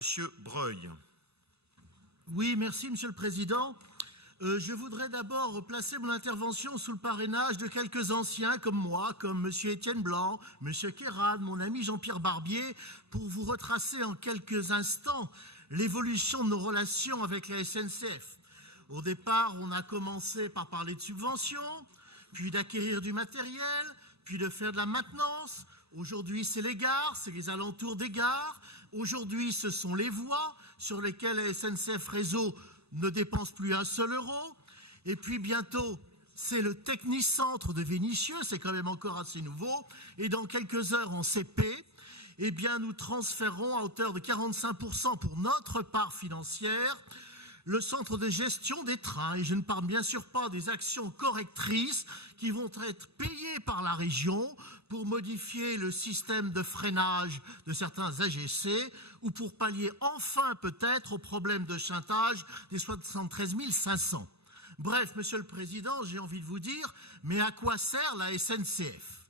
Monsieur Breuil. Oui, merci Monsieur le Président. Je voudrais d'abord placer mon intervention sous le parrainage de quelques anciens comme moi, comme Monsieur Étienne Blanc, Monsieur Kéran, mon ami Jean-Pierre Barbier, pour vous retracer en quelques instants l'évolution de nos relations avec la SNCF. Au départ, on a commencé par parler de subventions, puis d'acquérir du matériel, puis de faire de la maintenance. Aujourd'hui, c'est les gares, c'est les alentours des gares. Aujourd'hui, ce sont les voies sur lesquelles la SNCF Réseau ne dépense plus un seul euro. Et puis bientôt, c'est le technicentre de Vénissieux, c'est quand même encore assez nouveau. Et dans quelques heures en CP, eh bien, nous transférons à hauteur de 45% pour notre part financière le centre de gestion des trains. Et je ne parle bien sûr pas des actions correctrices qui vont être payées par la région pour modifier le système de freinage de certains AGC ou pour pallier enfin peut-être au problème de chantage des 73 500. Bref, Monsieur le Président, j'ai envie de vous dire, mais à quoi sert la SNCF ?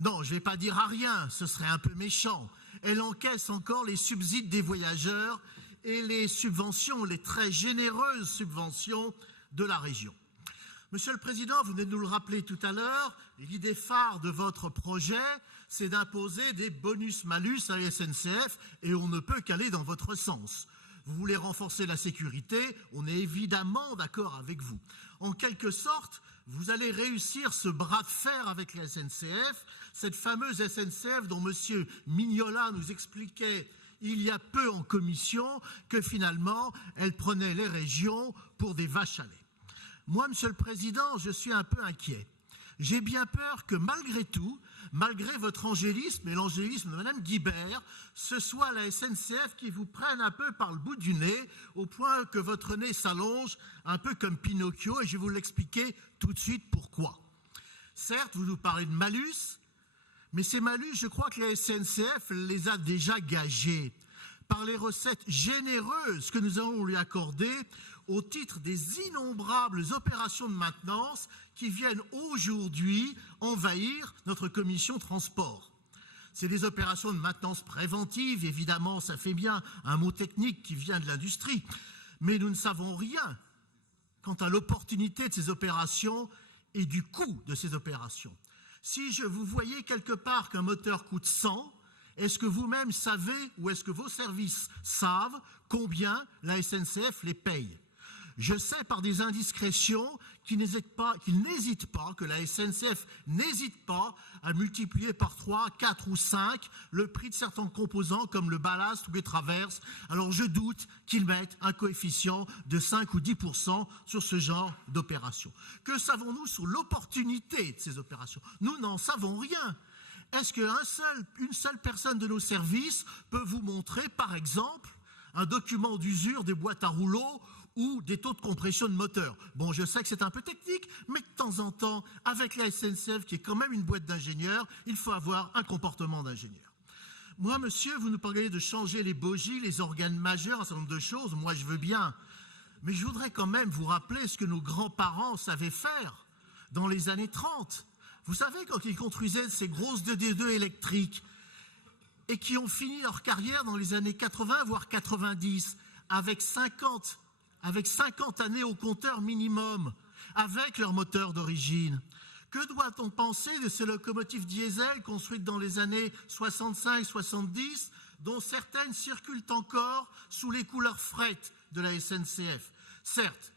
Non, je ne vais pas dire à rien, ce serait un peu méchant. Elle encaisse encore les subsides des voyageurs et les subventions, les très généreuses subventions de la région. Monsieur le Président, vous venez de nous le rappeler tout à l'heure, l'idée phare de votre projet, c'est d'imposer des bonus-malus à la SNCF et on ne peut qu'aller dans votre sens. Vous voulez renforcer la sécurité, on est évidemment d'accord avec vous. En quelque sorte, vous allez réussir ce bras de fer avec la SNCF, cette fameuse SNCF dont M. Mignola nous expliquait il y a peu en commission que finalement, elle prenait les régions pour des vaches à lait. Moi, Monsieur le Président, je suis un peu inquiet. J'ai bien peur que malgré tout, malgré votre angélisme et l'angélisme de Mme Guibert, ce soit la SNCF qui vous prenne un peu par le bout du nez, au point que votre nez s'allonge un peu comme Pinocchio, et je vais vous l'expliquer tout de suite pourquoi. Certes, vous nous parlez de malus, mais ces malus, je crois que la SNCF les a déjà gagés par les recettes généreuses que nous allons lui accorder au titre des innombrables opérations de maintenance qui viennent aujourd'hui envahir notre commission transport. C'est des opérations de maintenance préventive, évidemment, ça fait bien un mot technique qui vient de l'industrie, mais nous ne savons rien quant à l'opportunité de ces opérations et du coût de ces opérations. Si je vous voyais quelque part qu'un moteur coûte 100, est-ce que vous-même savez ou est-ce que vos services savent combien la SNCF les paye ? Je sais par des indiscrétions que la SNCF n'hésite pas à multiplier par 3, 4 ou 5 le prix de certains composants comme le ballast ou les traverses. Alors je doute qu'ils mettent un coefficient de 5 ou 10% sur ce genre d'opération. Que savons-nous sur l'opportunité de ces opérations ? Nous n'en savons rien. Est-ce qu'une seule personne de nos services peut vous montrer, par exemple, un document d'usure des boîtes à rouleaux ou des taux de compression de moteur? Bon, je sais que c'est un peu technique, mais de temps en temps, avec la SNCF, qui est quand même une boîte d'ingénieurs, il faut avoir un comportement d'ingénieur. Moi, monsieur, vous nous parlez de changer les bogies, les organes majeurs, un certain nombre de choses. Moi, je veux bien. Mais je voudrais quand même vous rappeler ce que nos grands-parents savaient faire dans les années 30. Vous savez, quand ils construisaient ces grosses 2D2 électriques et qui ont fini leur carrière dans les années 80, voire 90, avec 50 années au compteur minimum, avec leur moteur d'origine. Que doit-on penser de ces locomotives diesel construites dans les années 65-70, dont certaines circulent encore sous les couleurs fret de la SNCF? Certes,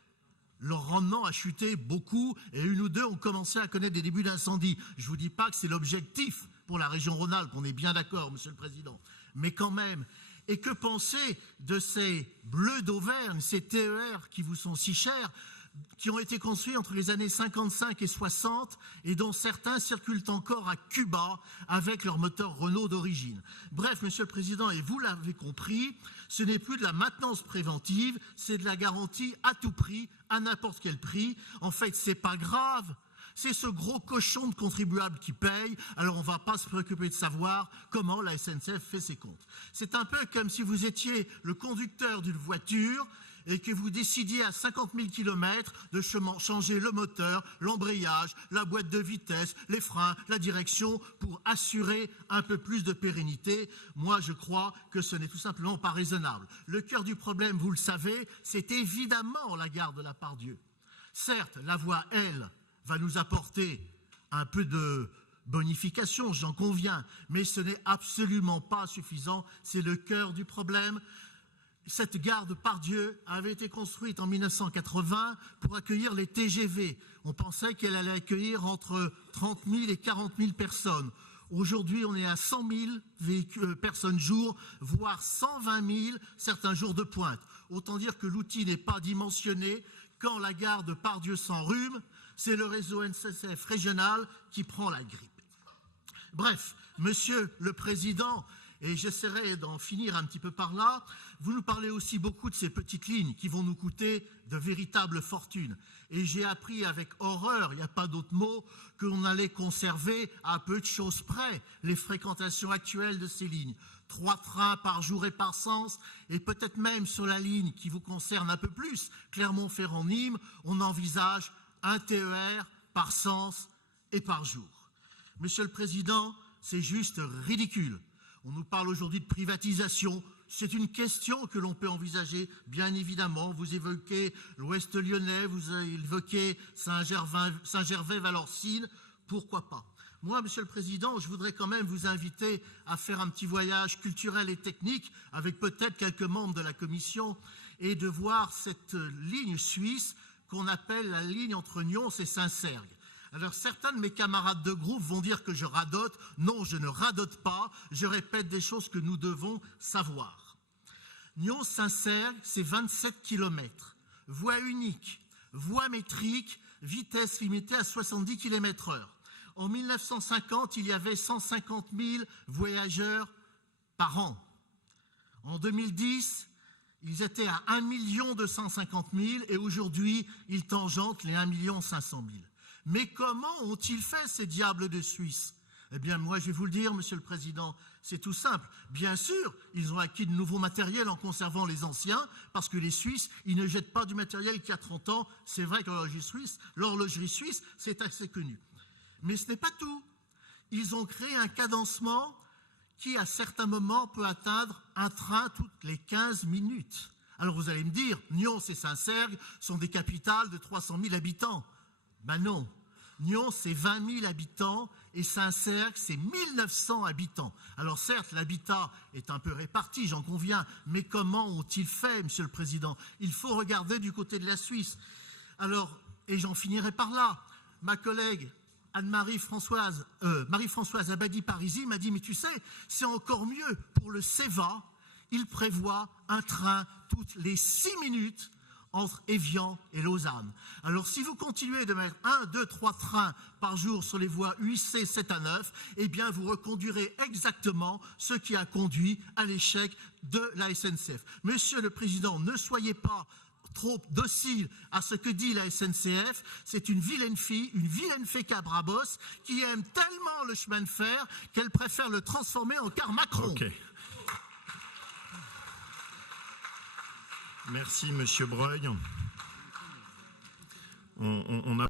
leur rendement a chuté beaucoup et une ou deux ont commencé à connaître des débuts d'incendie. Je ne vous dis pas que c'est l'objectif pour la région Rhône-Alpes, on est bien d'accord, Monsieur le Président. Mais quand même, et que penser de ces bleus d'Auvergne, ces TER qui vous sont si chers, qui ont été construits entre les années 55 et 60 et dont certains circulent encore à Cuba avec leur moteur Renault d'origine. Bref, Monsieur le Président, et vous l'avez compris, ce n'est plus de la maintenance préventive, c'est de la garantie à tout prix, à n'importe quel prix. En fait, c'est pas grave. C'est ce gros cochon de contribuable qui paye, alors on ne va pas se préoccuper de savoir comment la SNCF fait ses comptes. C'est un peu comme si vous étiez le conducteur d'une voiture et que vous décidiez à 50 000 km de changer le moteur, l'embrayage, la boîte de vitesse, les freins, la direction pour assurer un peu plus de pérennité, moi je crois que ce n'est tout simplement pas raisonnable. Le cœur du problème, vous le savez, c'est évidemment la gare de la Part-Dieu. Certes, la voie L va nous apporter un peu de bonification, j'en conviens, mais ce n'est absolument pas suffisant, c'est le cœur du problème. Cette gare de Part-Dieu avait été construite en 1980 pour accueillir les TGV. On pensait qu'elle allait accueillir entre 30 000 et 40 000 personnes. Aujourd'hui, on est à 100 000 personnes jour, voire 120 000 certains jours de pointe. Autant dire que l'outil n'est pas dimensionné. Quand la gare de Part-Dieu s'enrhume, c'est le réseau SNCF régional qui prend la grippe. Bref, Monsieur le Président, et j'essaierai d'en finir un petit peu par là, vous nous parlez aussi beaucoup de ces petites lignes qui vont nous coûter de véritables fortunes. Et j'ai appris avec horreur, il n'y a pas d'autre mot, qu'on allait conserver à peu de choses près les fréquentations actuelles de ces lignes. 3 trains par jour et par sens, et peut-être même sur la ligne qui vous concerne un peu plus, Clermont-Ferrand-Nîmes, on envisage un TER par sens et par jour. Monsieur le Président, c'est juste ridicule. On nous parle aujourd'hui de privatisation. C'est une question que l'on peut envisager, bien évidemment. Vous évoquez l'Ouest lyonnais, vous évoquez Saint-Gervais-Valorcine. Pourquoi pas? Moi, Monsieur le Président, je voudrais quand même vous inviter à faire un petit voyage culturel et technique avec peut-être quelques membres de la Commission et de voir cette ligne suisse qu'on appelle la ligne entre Nyons et Saint-Cergue. Alors certains de mes camarades de groupe vont dire que je radote. Non, je ne radote pas. Je répète des choses que nous devons savoir. Nyons-Saint-Cergue, c'est 27 km. Voie unique, voie métrique, vitesse limitée à 70 km/h. En 1950, il y avait 150 000 voyageurs par an. En 2010, ils étaient à 1 250 000 et aujourd'hui, ils tangentent les 1 500 000. Mais comment ont-ils fait ces diables de Suisse? Eh bien, moi, je vais vous le dire, Monsieur le Président, c'est tout simple. Bien sûr, ils ont acquis de nouveaux matériels en conservant les anciens, parce que les Suisses, ils ne jettent pas du matériel qui a 30 ans. C'est vrai que l'horlogerie suisse, c'est assez connu. Mais ce n'est pas tout. Ils ont créé un cadencement qui, à certains moments, peut atteindre un train toutes les 15 minutes. Alors vous allez me dire, Nyons et Saint-Cergue sont des capitales de 300 000 habitants. Ben non, Nyons c'est 20 000 habitants et Saint-Cergue c'est 1900 habitants. Alors certes, l'habitat est un peu réparti, j'en conviens, mais comment ont-ils fait, Monsieur le Président? Il faut regarder du côté de la Suisse. Alors, et j'en finirai par là, ma collègue Marie-Françoise Abadi-Parisi m'a dit, mais tu sais, c'est encore mieux pour le CEVA, il prévoit un train toutes les 6 minutes entre Évian et Lausanne. Alors si vous continuez de mettre 1, 2, 3 trains par jour sur les voies UIC 7 à 9, eh bien vous reconduirez exactement ce qui a conduit à l'échec de la SNCF. Monsieur le Président, ne soyez pas trop docile à ce que dit la SNCF, c'est une vilaine fille, une vilaine féca Brabos, qui aime tellement le chemin de fer qu'elle préfère le transformer en car Macron. Okay. Merci, Monsieur Breuil. On a